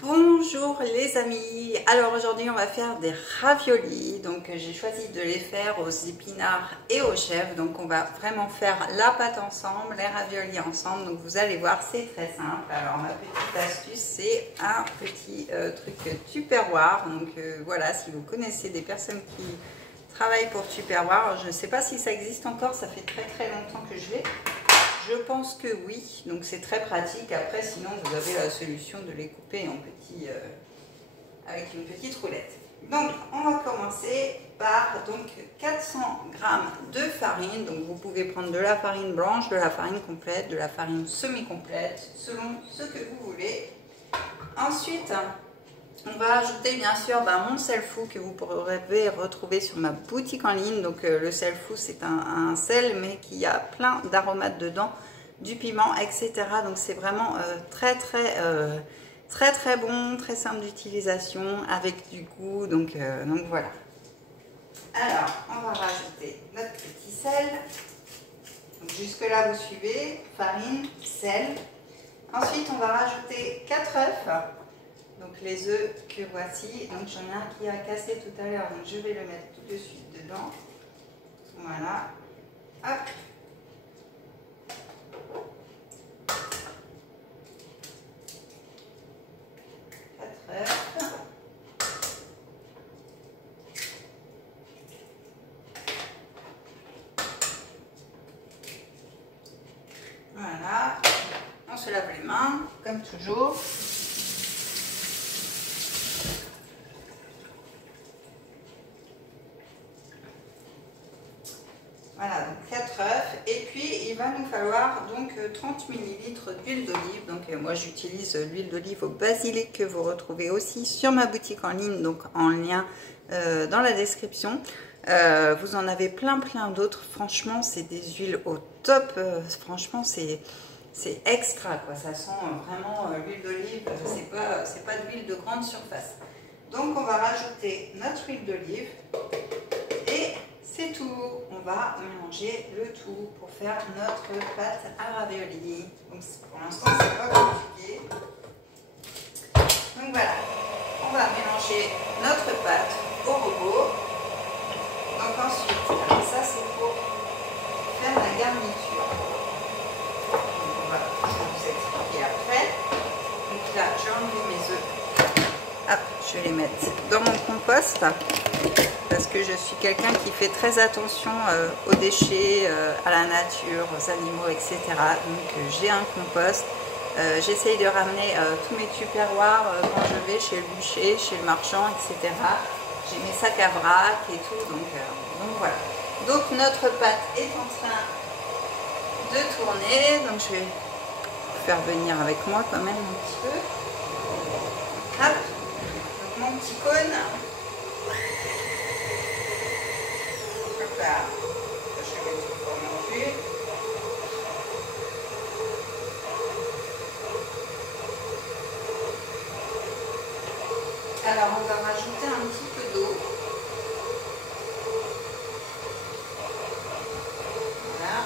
Bonjour les amis, alors aujourd'hui on va faire des raviolis, donc j'ai choisi de les faire aux épinards et aux chèvres, donc on va vraiment faire la pâte ensemble, les raviolis ensemble, donc vous allez voir c'est très simple. Alors ma petite astuce c'est un petit truc Tupperware, donc voilà, si vous connaissez des personnes qui travaillent pour Tupperware, je ne sais pas si ça existe encore, ça fait très longtemps que je l'ai. Je pense que oui, donc c'est très pratique. Après, sinon, vous avez la solution de les couper en petits, avec une petite roulette. Donc, on va commencer par donc 400 g de farine. Donc, vous pouvez prendre de la farine blanche, de la farine complète, de la farine semi-complète, selon ce que vous voulez. Ensuite, on va ajouter bien sûr mon sel fou que vous pourrez retrouver sur ma boutique en ligne. Donc le sel fou c'est un sel mais qui a plein d'aromates dedans, du piment, etc. Donc c'est vraiment très bon, très simple d'utilisation avec du goût. Donc voilà. Alors on va rajouter notre petit sel. Jusque là vous suivez, farine, sel. Ensuite on va rajouter 4 œufs. Donc les œufs que voici, donc j'en ai un qui a cassé tout à l'heure, donc je vais le mettre tout de suite dedans. Voilà. Hop. Quatre œufs. Voilà. On se lave les mains, comme toujours. Voilà, donc 4 œufs. Et puis, il va nous falloir donc 30 ml d'huile d'olive. Donc, moi, j'utilise l'huile d'olive au basilic que vous retrouvez aussi sur ma boutique en ligne, donc en lien dans la description. Vous en avez plein d'autres. Franchement, c'est des huiles au top. Franchement, c'est extra, quoi. Ça sent vraiment l'huile d'olive. C'est pas d'huile de grande surface. Donc, on va rajouter notre huile d'olive. Et c'est tout, on va mélanger le tout pour faire notre pâte à raviolis. Donc pour l'instant c'est pas compliqué. Donc voilà, on va mélanger notre pâte au robot. Donc ensuite, alors ça c'est pour faire la garniture. Donc je vais vous expliquer après. Donc là j'ai enlevé mes œufs. Hop, je vais les mettre dans mon compost. Parce que je suis quelqu'un qui fait très attention aux déchets, à la nature, aux animaux, etc. Donc j'ai un compost. J'essaye de ramener tous mes tupperwares quand je vais chez le boucher, chez le marchand, etc. J'ai mes sacs à vrac et tout. Donc voilà. Donc notre pâte est en train de tourner. Donc je vais faire venir avec moi quand même un petit peu. Hop. Donc mon petit cône. Là, je vais tout pour non plus. Alors on va rajouter un petit peu d'eau. Voilà.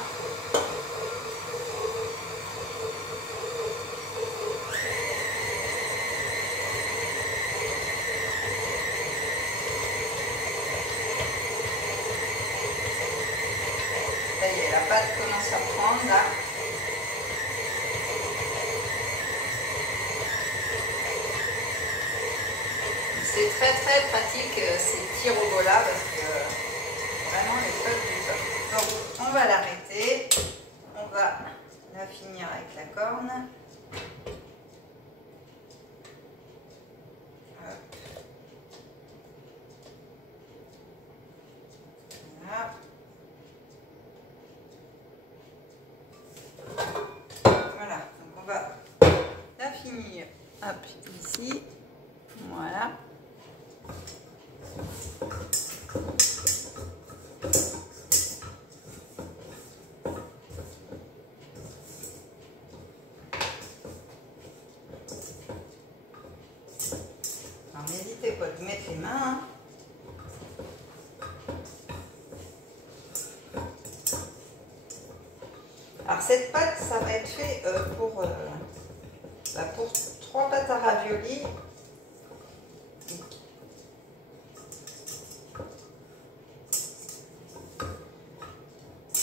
Ça y est, la pâte commence à prendre là. C'est très pratique ces petits robots là parce que vraiment les top du top. Donc on va l'arrêter. On va la finir avec la corne. Hop. Voilà. Voilà, donc on va la finir hop, ici, voilà. Alors n'hésitez pas de mettre les mains. Hein. Alors cette pâte, ça va être fait pour 3 pâtes à raviolis.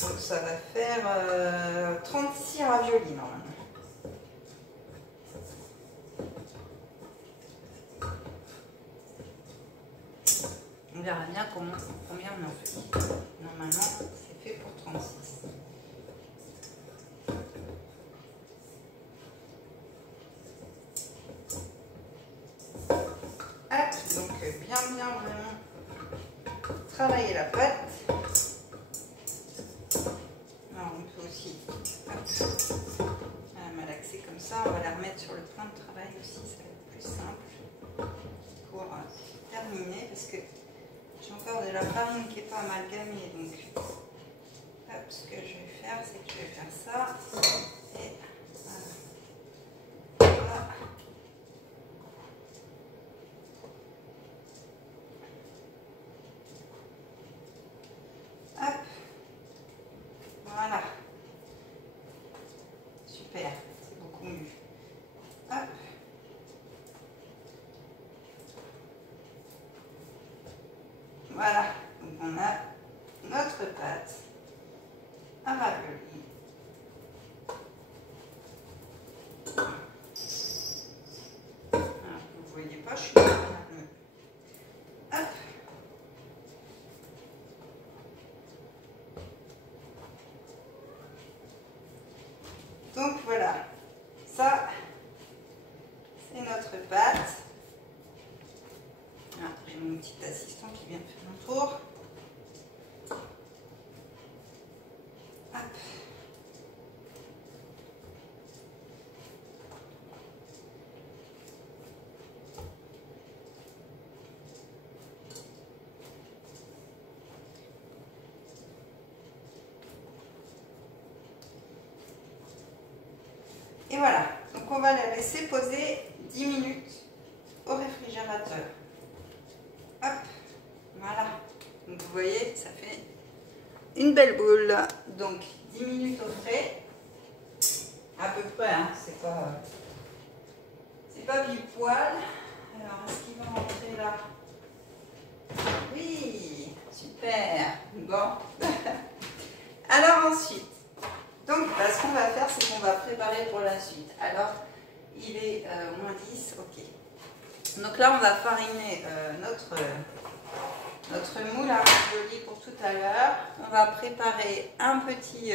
Donc ça va faire 36 raviolis normalement. On verra bien combien on en fait. Normalement, c'est fait pour 36. Ah, donc bien vraiment travailler la pâte. Alors on peut aussi la malaxer comme ça. On va la remettre sur le plan de travail aussi, ça va être plus simple pour terminer parce que j'ai encore de la farine qui n'est pas amalgamée, donc hop, ce que je vais faire, c'est que je vais faire ça et voilà. Hop, voilà, super, c'est beaucoup mieux. Hop. Voilà, donc on a notre pâte à raviolis. Alors, vous ne voyez pas, je suis hop. Donc voilà, ça c'est notre pâte. Ah, j'ai mon petit assistant qui vient faire un tour. Hop. Et voilà, donc on va la laisser poser 10 minutes au réfrigérateur. Hop, voilà. Donc vous voyez, ça fait une belle boule. Donc 10 minutes au frais, à peu près, hein, c'est pas pile poil. Alors, est-ce qu'il va rentrer là? Oui, super. Bon. Alors ensuite, donc ce qu'on va faire, c'est qu'on va préparer pour la suite. Alors, il est moins 10, ok. Donc là, on va fariner notre moule à raviolis pour tout à l'heure. On va préparer un petit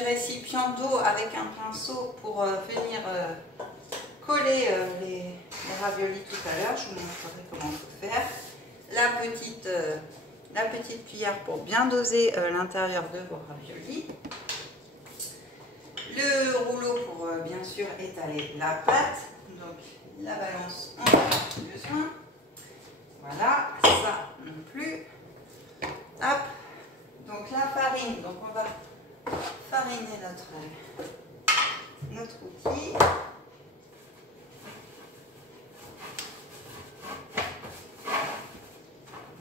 récipient d'eau avec un pinceau pour venir coller les raviolis tout à l'heure. Je vous montrerai comment on peut faire. La petite cuillère pour bien doser l'intérieur de vos raviolis. Le rouleau pour bien sûr étaler la pâte. Donc la balance, on n'a pas besoin. Voilà, ça non plus. Hop. Donc la farine, donc on va fariner notre outil.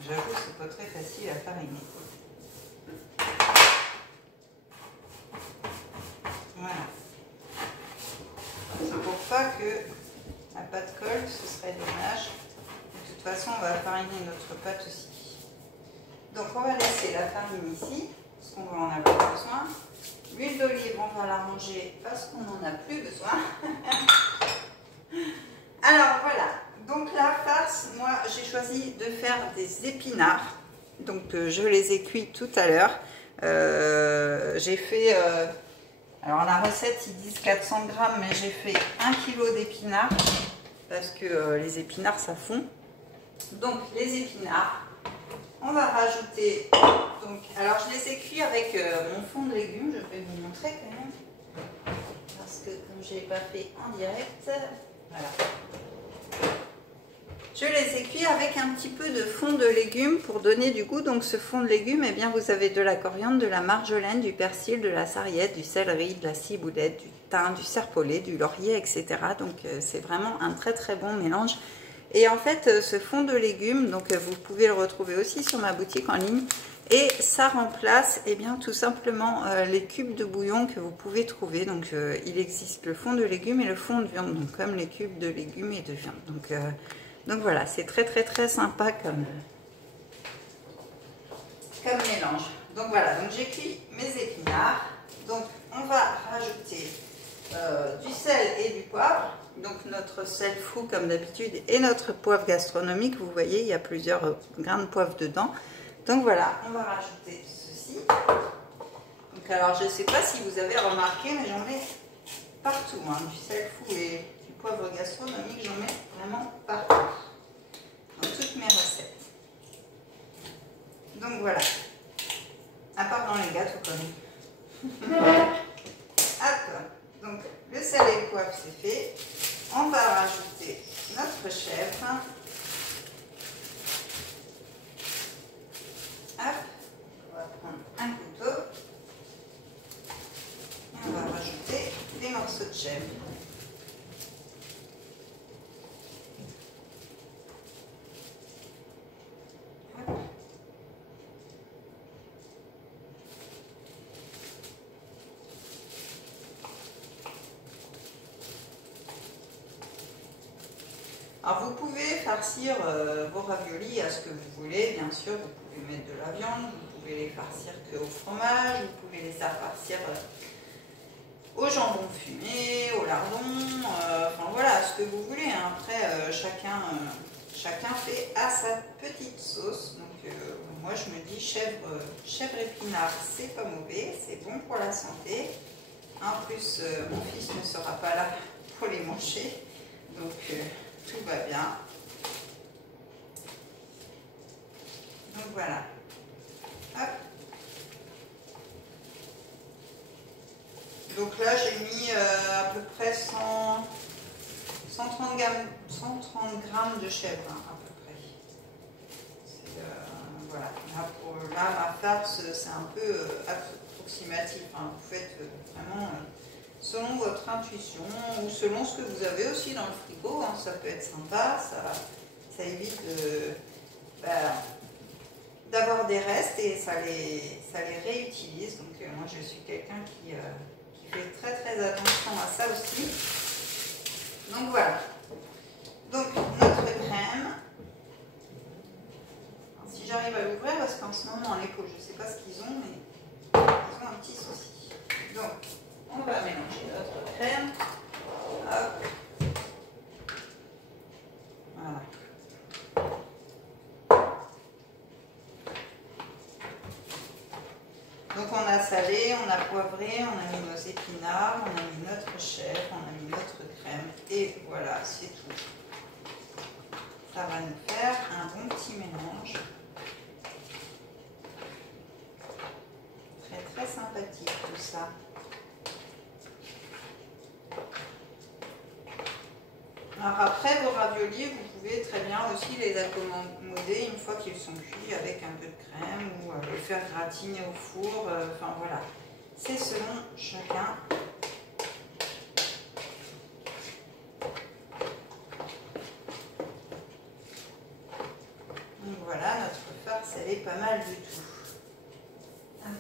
J'avoue, c'est pas très facile à fariner. Voilà. C'est pour pas que la pâte colle, ce serait dommage. De toute façon, on va fariner notre pâte aussi. Donc on va laisser la farine ici, parce qu'on va en avoir besoin. L'huile d'olive, on va la ranger parce qu'on n'en a plus besoin. Alors voilà, donc la farce, moi j'ai choisi de faire des épinards. Donc je les ai cuits tout à l'heure. J'ai fait, alors la recette ils disent 400 grammes, mais j'ai fait 1 kg d'épinards parce que les épinards ça fond. Donc les épinards, on va rajouter, donc, alors je les ai cuits avec mon fond de légumes, je vais vous montrer quand même, parce que comme je ne l'ai pas fait en direct, voilà. Je les ai cuits avec un petit peu de fond de légumes pour donner du goût. Donc ce fond de légumes, eh bien vous avez de la coriandre, de la marjolaine, du persil, de la sarriette, du céleri, de la ciboulette, du thym, du serpolet, du laurier, etc. Donc c'est vraiment un très très bon mélange. Et en fait, ce fond de légumes, donc vous pouvez le retrouver aussi sur ma boutique en ligne. Et ça remplace eh bien, tout simplement les cubes de bouillon que vous pouvez trouver. Donc il existe le fond de légumes et le fond de viande, donc comme les cubes de légumes et de viande. Donc voilà, c'est très sympa comme mélange. Donc voilà, donc j'ai cuit mes épinards. Donc on va rajouter du sel et du poivre. Donc notre sel fou comme d'habitude et notre poivre gastronomique. Vous voyez, il y a plusieurs grains de poivre dedans. Donc voilà, on va rajouter ceci. Donc alors je ne sais pas si vous avez remarqué, mais j'en mets partout. Hein, du sel fou et du poivre gastronomique, j'en mets vraiment partout. Dans toutes mes recettes. Donc voilà. À part dans les gâteaux quand même. Hop. Donc le sel et le poivre c'est fait. On va rajouter notre chèvre. Hop. On va prendre un couteau. Et on va rajouter des morceaux de chèvre. Alors vous pouvez farcir vos raviolis à ce que vous voulez, bien sûr, vous pouvez mettre de la viande, vous pouvez les farcir que au fromage, vous pouvez les farcir au jambon fumé, au lardon, enfin voilà, ce que vous voulez. Hein. Après, chacun fait à sa petite sauce. Donc moi je me dis chèvre épinard, c'est pas mauvais, c'est bon pour la santé. En plus, mon fils ne sera pas là pour les manger, donc tout va bien. Donc voilà. Hop. Donc là j'ai mis à peu près 130 grammes de chèvre, hein, à peu près. Voilà. Là, ma farce c'est un peu approximatif. Hein. Vous faites vraiment selon votre intuition ou selon ce que vous avez aussi dans le frigo. Hein. Ça peut être sympa, ça évite d'avoir des restes et ça les réutilise. Donc moi je suis quelqu'un qui fait très attention à ça aussi. Donc voilà. Donc notre crème. Si j'arrive à l'ouvrir, parce qu'en ce moment en écho, je ne sais pas ce qu'ils ont, mais ils ont un petit souci. Donc on va mélanger notre crème. Hop. Voilà. Donc on a salé, on a poivré, on a mis nos épinards, on a mis notre chèvre, on a mis notre crème et voilà, c'est tout. Ça va nous faire un bon petit mélange. Très sympathique tout ça. Alors après vos raviolis, vous pouvez très bien aussi les accommoder une fois qu'ils sont cuits avec un peu de crème ou les faire gratiner au four. Enfin voilà, c'est selon chacun. Donc voilà, notre farce elle est pas mal du tout. Hop.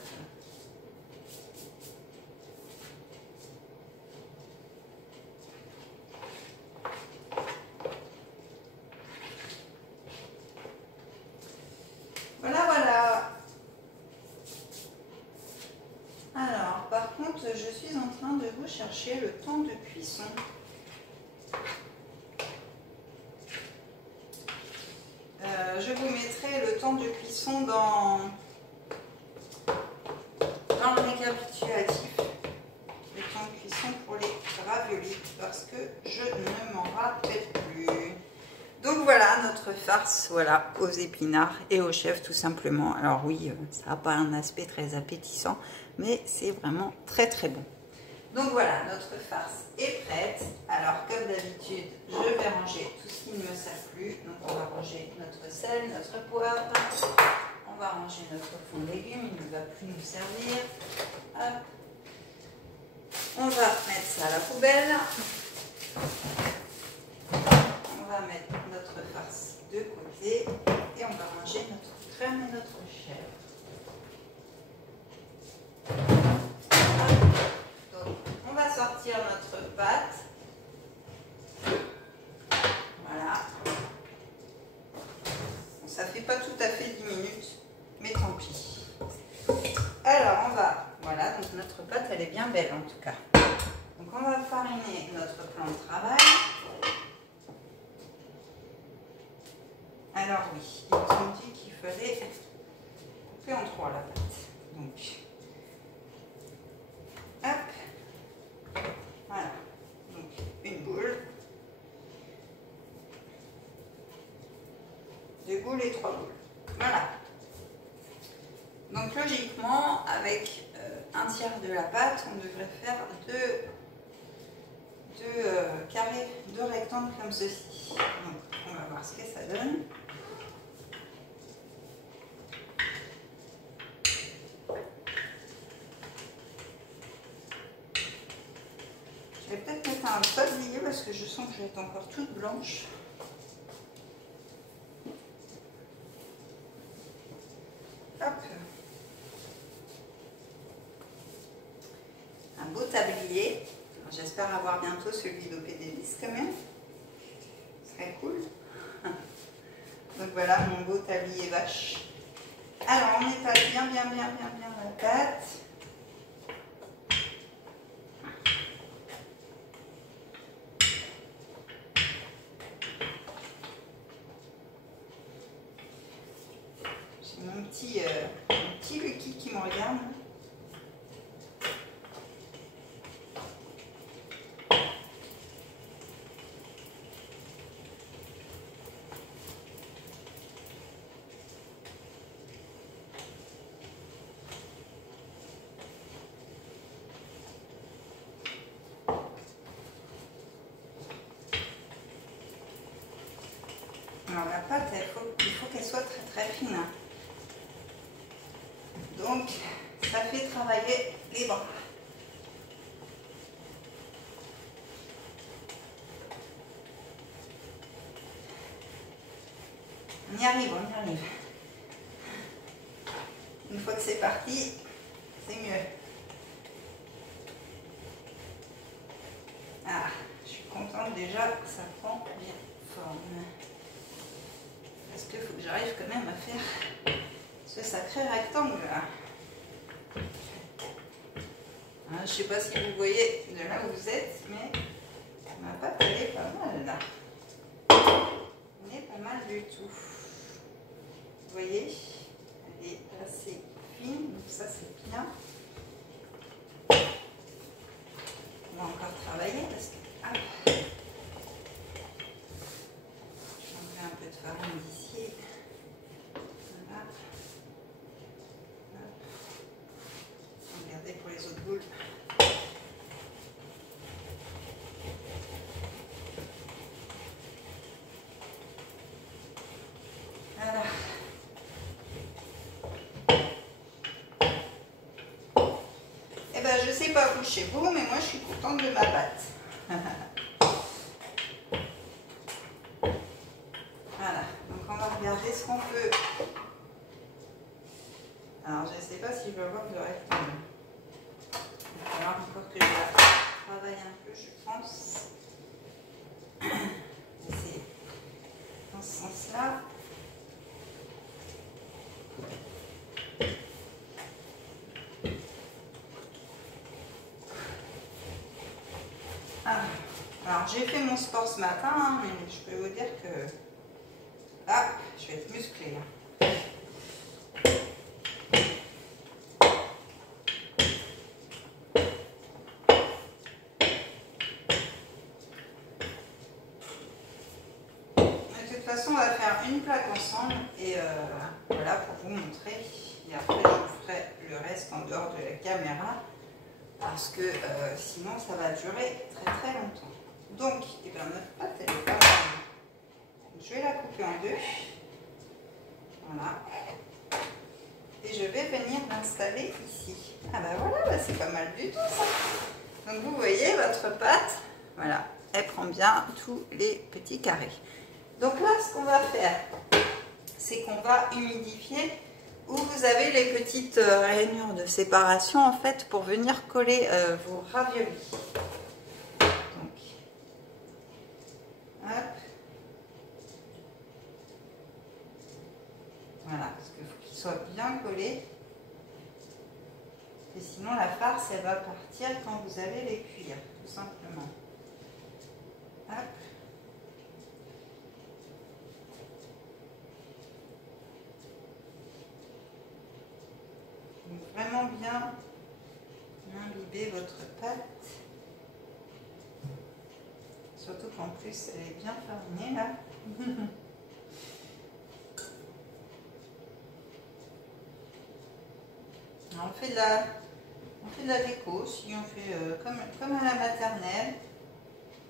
Voilà. Alors, par contre, je suis en train de vous chercher le temps de cuisson. Je vous mettrai le temps de cuisson dans le récapitulatif. Le temps de cuisson pour les raviolis, parce que je ne m'en rappelle plus. Donc voilà notre farce, voilà, aux épinards et aux chèvres tout simplement. Alors oui, ça n'a pas un aspect très appétissant, mais c'est vraiment très bon. Donc voilà, notre farce est prête. Alors comme d'habitude, je vais ranger tout ce qui ne me sert plus. Donc on va ranger notre sel, notre poivre. On va ranger notre fond de légumes, il ne va plus nous servir. Hop. On va mettre ça à la poubelle. On va mettre notre farce de côté et on va ranger notre crème et notre chèvre. notre pâte. Voilà. Bon, ça fait pas tout à fait 10 minutes, mais tant pis. Alors on va, voilà, donc notre pâte elle est bien belle en tout cas. Donc on va fariner notre plan de travail. Alors oui, ils nous ont dit qu'il fallait couper en 3 la pâte. Donc, hop, voilà. Donc une boule, 2 boules et 3 boules. Voilà. Donc logiquement, avec un tiers de la pâte, on devrait faire deux carrés, 2 rectangles comme ceci. Donc on va voir ce que ça donne. Je vais peut-être mettre un tablier parce que je sens que je vais être encore toute blanche. Hop. Un beau tablier. J'espère avoir bientôt celui d'OP Davis quand même. Ce serait cool. Donc voilà mon beau tablier vache. Alors on étale bien la pâte. J'ai mon petit Lucky qui me regarde. Alors la pâte, il faut qu'elle soit très fine. Donc ça fait travailler les bras. On y arrive, on y arrive. Une fois que c'est parti, c'est mieux. Ah, je suis contente déjà, ça prend bien forme. Parce qu'il faut que j'arrive quand même à faire ce sacré rectangle là. Je ne sais pas si vous voyez de là où vous êtes, mais ma pâte elle est pas mal là. Elle n'est pas mal du tout. Vous voyez, elle est assez fine, donc ça c'est bien. On va encore travailler parce que hop, je vais enlever un peu de farine d'ici. Voilà. Regardez pour les autres boules. Voilà. Eh ben je sais pas vous chez vous, mais moi je suis contente de ma pâte. Voilà, donc on va regarder ce qu'on peut. Alors je sais pas si je vais avoir de rectangle. Il va falloir encore que je la travaille un peu, je pense. C'est dans ce sens-là. Alors j'ai fait mon sport ce matin, hein, mais je peux vous dire que là, je vais être musclée. De toute façon, on va faire une plaque ensemble et voilà pour vous montrer. Et après, je vous ferai le reste en dehors de la caméra parce que sinon, ça va durer très longtemps. Donc, eh ben, notre pâte, elle est pas mal. Je vais la couper en 2. Voilà. Et je vais venir l'installer ici. Ah bah voilà, bah c'est pas mal du tout ça. Donc vous voyez, votre pâte, voilà, elle prend bien tous les petits carrés. Donc là, ce qu'on va faire, c'est qu'on va humidifier où vous avez les petites rainures de séparation en fait pour venir coller vos raviolis. soit bien collé. Et sinon, la farce, elle va partir quand vous allez les cuire, tout simplement. Hop. Donc, vraiment bien imbiber votre pâte. Surtout qu'en plus, elle est bien farinée, là. On fait de la déco aussi, on fait comme à la maternelle.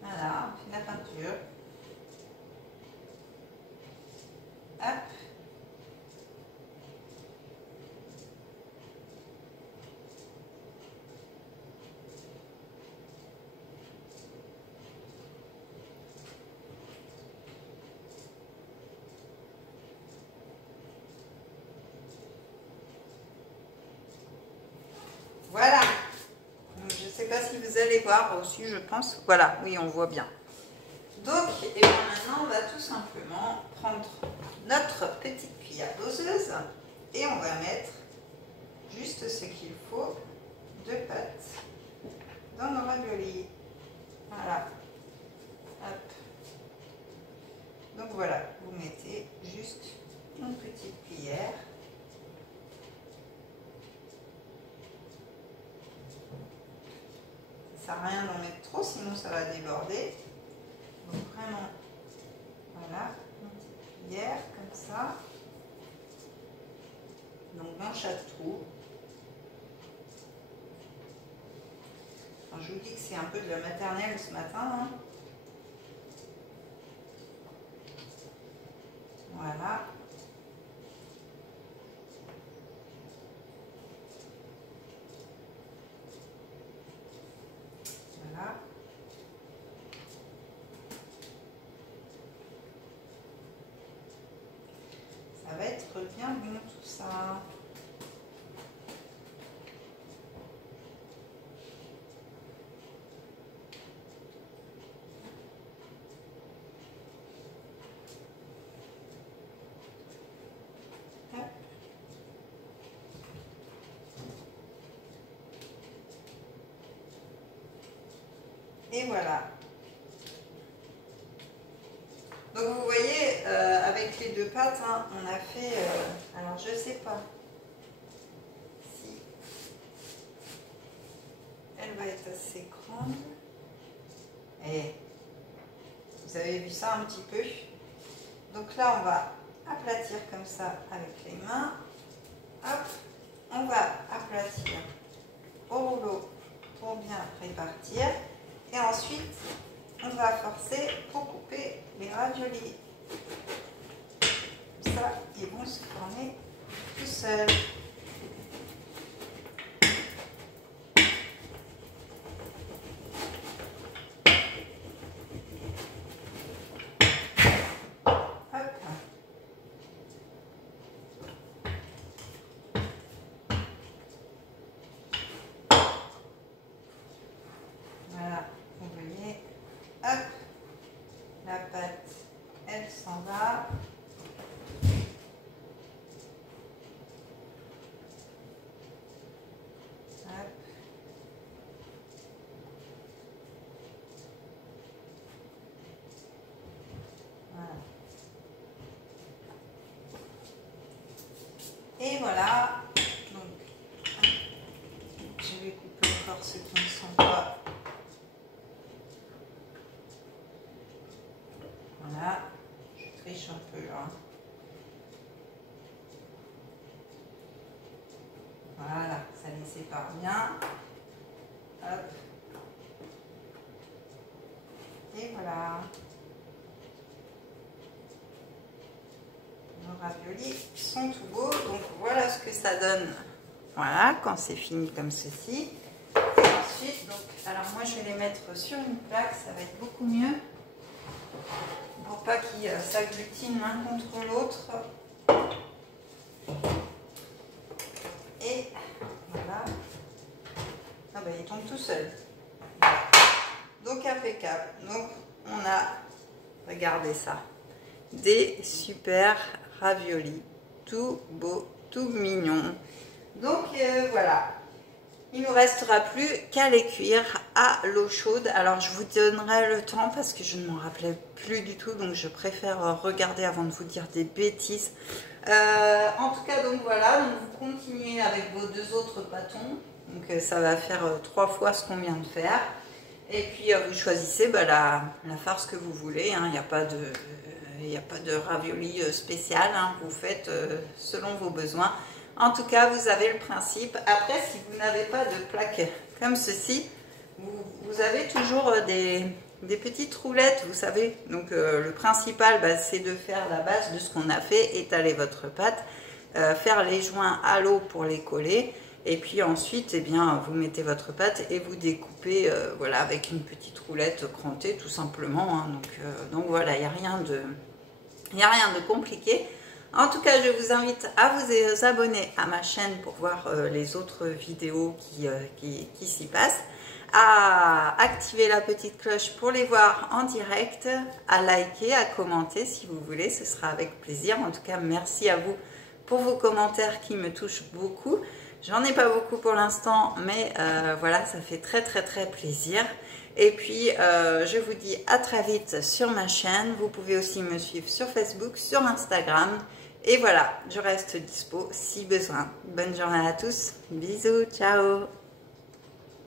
Voilà, on fait de la peinture. Hop. Voilà. Je ne sais pas si vous allez voir aussi, je pense. Voilà, oui, on voit bien. Donc, et bien maintenant, on va tout simplement prendre notre petite cuillère doseuse et on va mettre juste ce qu'il faut de pâte dans nos raviolis. Voilà. Hop. Donc voilà, vous mettez juste une petite cuillère. Ça ne sert à rien d'en mettre trop, sinon ça va déborder. Donc vraiment, voilà, une petite cuillère comme ça. Donc dans chaque trou. Alors, je vous dis que c'est un peu de la maternelle ce matin. Hein. Voilà. Voilà. Ça va être bien bon tout ça. Et voilà. Donc vous voyez, avec les deux pâtes, hein, on a fait, alors je sais pas si elle va être assez grande. Et vous avez vu ça un petit peu. Donc là, on va aplatir comme ça avec les mains. Hop, on va aplatir au rouleau pour bien répartir. Et ensuite, on va forcer pour couper les raviolis. Comme ça, ils vont se former tout seuls. Voilà, vous voyez, hop, la pâte, elle s'en va. Hop. Voilà. Et voilà, donc je vais couper encore ceux qui ne sont pas. Voilà, je triche un peu hein. Voilà, ça les sépare bien. Hop. Et voilà. Nos raviolis sont tout beaux. Donc voilà ce que ça donne. Voilà, quand c'est fini comme ceci. Et ensuite, donc, alors moi je vais les mettre sur une plaque, ça va être beaucoup mieux. Pour pas qu'ils s'agglutinent l'un contre l'autre. Et voilà. Ah ben il tombe tout seul. Voilà. Donc impeccable. Donc on a, regardez ça, des super raviolis, tout beau, tout mignons. Donc voilà, il ne nous restera plus qu'à les cuire à l'eau chaude. Alors je vous donnerai le temps parce que je ne m'en rappelais plus du tout, donc je préfère regarder avant de vous dire des bêtises. En tout cas, donc voilà, donc vous continuez avec vos 2 autres pâtons. Donc ça va faire 3 fois ce qu'on vient de faire. Et puis vous choisissez la farce que vous voulez, hein. Il n'y a pas de ravioli spécial, hein. Vous faites selon vos besoins. En tout cas, vous avez le principe. Après, si vous n'avez pas de plaque comme ceci, vous avez toujours des petites roulettes, vous savez. Donc le principal, c'est de faire la base de ce qu'on a fait, étaler votre pâte, faire les joints à l'eau pour les coller. Et puis ensuite, eh bien, vous mettez votre pâte et vous découpez voilà, avec une petite roulette crantée, tout simplement, hein. Donc voilà, il n'y a rien de compliqué. En tout cas, je vous invite à vous abonner à ma chaîne pour voir les autres vidéos qui s'y passent, à activer la petite cloche pour les voir en direct, à liker, à commenter si vous voulez, ce sera avec plaisir. En tout cas, merci à vous pour vos commentaires qui me touchent beaucoup. J'en ai pas beaucoup pour l'instant, mais voilà, ça fait très plaisir. Et puis, je vous dis à très vite sur ma chaîne. Vous pouvez aussi me suivre sur Facebook, sur Instagram. Et voilà, je reste dispo si besoin. Bonne journée à tous. Bisous, ciao.